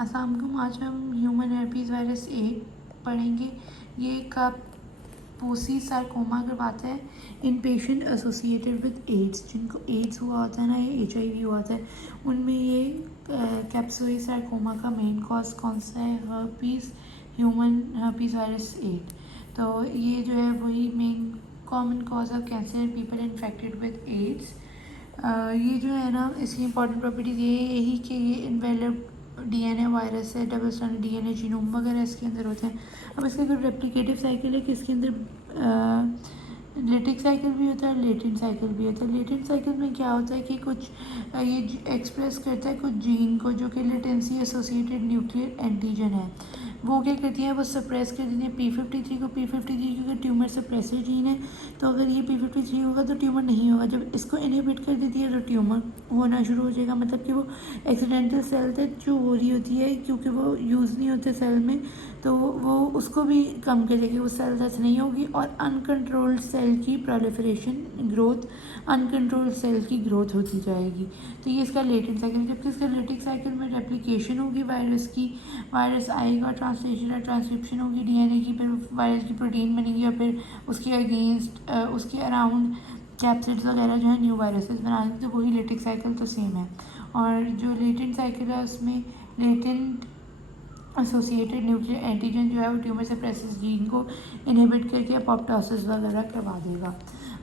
अस्सलाम वालेकुम। आज हम ह्यूमन हर्पीज़ वायरस 8 पढ़ेंगे। ये कापोसी सार्कोमा करवाता है इन पेशेंट एसोसिएटेड विद एड्स। जिनको एड्स हुआ होता है ना, या HIV हुआ होता है, उनमें ये कैप्सोई सार्कोमा का मेन कॉज कौन सा है? Human herpes virus 8। तो ये जो है वही main common cause of cancer in people infected with AIDS. ये जो है ना, इसकी इंपॉर्टेंट प्रॉपर्टीज़ ये यही कि ये इन्वेलप्ड DNA वायरस है, डबल स्ट्रैंडेड DNA जीनोम वगैरह इसके अंदर होते हैं। अब इसका जो रेप्लिकेटिव साइकिल है कि इसके अंदर लेटिक साइकिल भी होता है, लेटेंट साइकिल भी होता है। लेटेंट साइकिल में क्या होता है कि कुछ ये एक्सप्रेस करता है कुछ जीन को, जो कि लेटेंसी एसोसिएटेड न्यूक्लियर एंटीजन है। वो क्या करती है, वो सप्रेस कर देती है P53 को। P53 क्योंकि ट्यूमर सप्रेसर जीन है, तो अगर ये P53 होगा तो ट्यूमर नहीं होगा। जब इसको इनहिबिट कर देती है तो ट्यूमर होना शुरू हो जाएगा। मतलब कि वो एक्सीडेंटल सेल डेथ जो हो रही होती है, क्योंकि वो यूज़ नहीं होते सेल में, तो वो उसको भी कम करेगी, वो सेल डेथ नहीं होगी। और अनकंट्रोल्ड सेल की प्रोलिफरेशन ग्रोथ, अनकंट्रोल्ड सेल की ग्रोथ होती जाएगी। तो ये इसका लेटेंट साइकिल। जबकि इसका लेटिक साइकिल में रेप्लिकेशन होगी वायरस की, वायरस आएगा, ट्रांसलेशन और ट्रांसक्रिप्शन होगी DNA की, फिर वायरस की प्रोटीन बनेगी और फिर उसके अगेंस्ट उसके अराउंड कैप्सिड्स वगैरह जो है न्यू वायरसेस बनाएंगे। तो वही लेटिक साइकिल तो सेम है। और जो लेटेंट साइकिल है उसमें लेटेंट एसोसिएटेड न्यूक्लियर एंटीजन जो है वो ट्यूमर सप्रेसिस जीन को इनहिबिट करके अपोप्टोसिस वगैरह करवा देगा।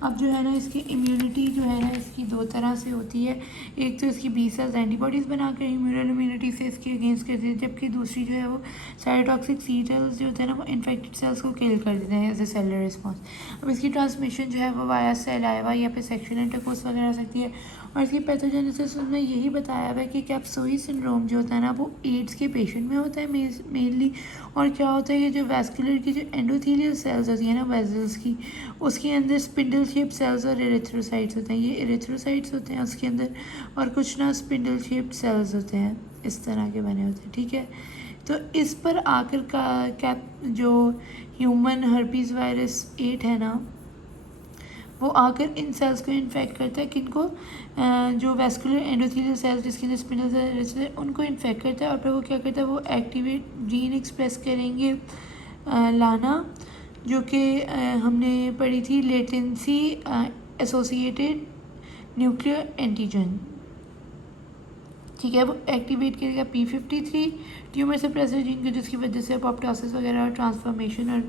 अब जो है ना, इसकी इम्यूनिटी जो है ना, इसकी दो तरह से होती है। एक तो इसकी बी सेल्स एंटीबॉडीज़ बनाकर ह्यूमरल इम्यूनिटी से इसके अगेंस्ट करती है, जबकि दूसरी जो है वो साइटोटॉक्सिक सी सेल्स जो होते हैं ना, वो इन्फेक्टेड सेल्स को किल कर देते हैं एज ए सेलुलर रिस्पॉन्स। अब इसकी ट्रांसमिशन जो है वो वाया सलाइवा या फिर सेक्शुअल इंटरकोर्स वगैरह हो सकती है। और इसकी पैथोजेनेसिस में यही बताया हुआ है कि कैप्सोई सिंड्रोम जो होता है ना, वो एड्स के पेशेंट में होता है मेनली। और क्या होता है, ये जो वैस्कुलर की जो एंडोथेलियल सेल्स होती है ना वेजल्स की, उसके अंदर स्पिंडल शेप सेल्स और एरिथ्रोसाइट्स होते हैं। ये एरिथ्रोसाइट्स होते हैं उसके अंदर, और कुछ ना स्पिंडल शेप्ड सेल्स होते हैं, इस तरह के बने होते हैं। ठीक है, तो इस पर आकर का जो ह्यूमन हर्पीज़ वायरस 8 है ना, वो आकर इन सेल्स को इन्फेक्ट करता है। किनको? जो वैस्कुलर एंडोथेलियल सेल्स जिसके अंदर स्पिंडल सेल्स है, उनको इन्फेक्ट करता है। और फिर वो क्या करता है, वो एक्टिवेट जीन एक्सप्रेस करेंगे लाना, जो कि हमने पढ़ी थी, लेटेंसी एसोसिएटेड न्यूक्लियर एंटीजन। ठीक है, वो एक्टिवेट करेगा P53 ट्यूमर सप्रेसर जीन को, जिसकी वजह से अपोप्टोसिस वगैरह और ट्रांसफॉर्मेशन और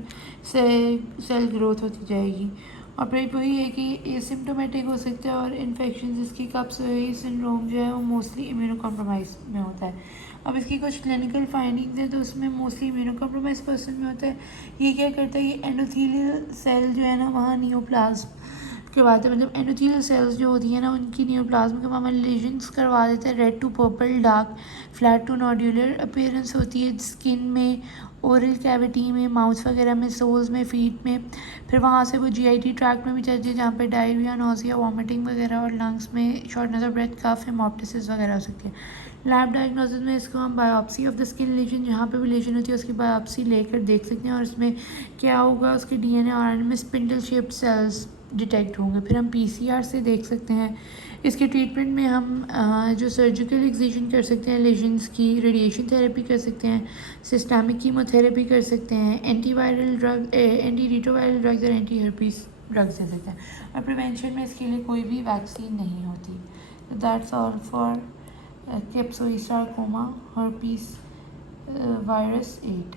सेल ग्रोथ होती जाएगी। और फिर वही है कि एसिम्प्टोमेटिक हो सकता है, और इन्फेक्शन जिसकी कैप्सुई सिंड्रोम जो है वो मोस्टली इम्यूनो कॉम्प्रोमाइज में होता है। अब इसकी कुछ क्लिनिकल फाइंडिंग्स हैं, तो उसमें मोस्टली इम्यूनो कॉम्प्रोमाइज पर्सन में होता है। ये क्या करता है, ये एंडोथेलियल सेल जो है ना, वहाँ नियोप्लाज्म करवाते हैं। मतलब एंडोथेलियल सेल्स जो होती है ना, उनकी नियोप्लाज्म के वहाँ लेजन्स करवा देते हैं। Red to purple, dark, flat to nodular appearance होती है स्किन में, ओरल कैविटी में, माउथ वगैरह में, सोल्स में, फीट में। फिर वहाँ से वो GIT ट्रैक्ट में भी चलती है, जहाँ पे डायरिया, नोजिया, वॉमिटिंग वगैरह, और लंग्स में shortness of breath, cough, haemoptysis वगैरह हो सकती है। लैब डायग्नोसिस में इसको हम biopsy of the skin lesion, जहाँ पे भी लेजन होती है उसकी बायोप्सी लेकर देख सकते हैं, और इसमें क्या होगा, उसके DNA RNA में स्पिंडल शेप्ड सेल्स डिटेक्ट होंगे। फिर हम PCR से देख सकते हैं। इसके ट्रीटमेंट में हम जो सर्जिकल एक्सिजन कर सकते हैं लेजन्स की, रेडिएशन थेरेपी कर सकते हैं, सिस्टमिक कीमोथेरेपी कर सकते हैं, antiviral drug, anti retroviral drugs और एंटी हर्पीस ड्रग्स दे सकते हैं। और प्रिवेंशन में इसके लिए कोई भी वैक्सीन नहीं होती। That's all for Kaposi sarcoma herpes virus 8।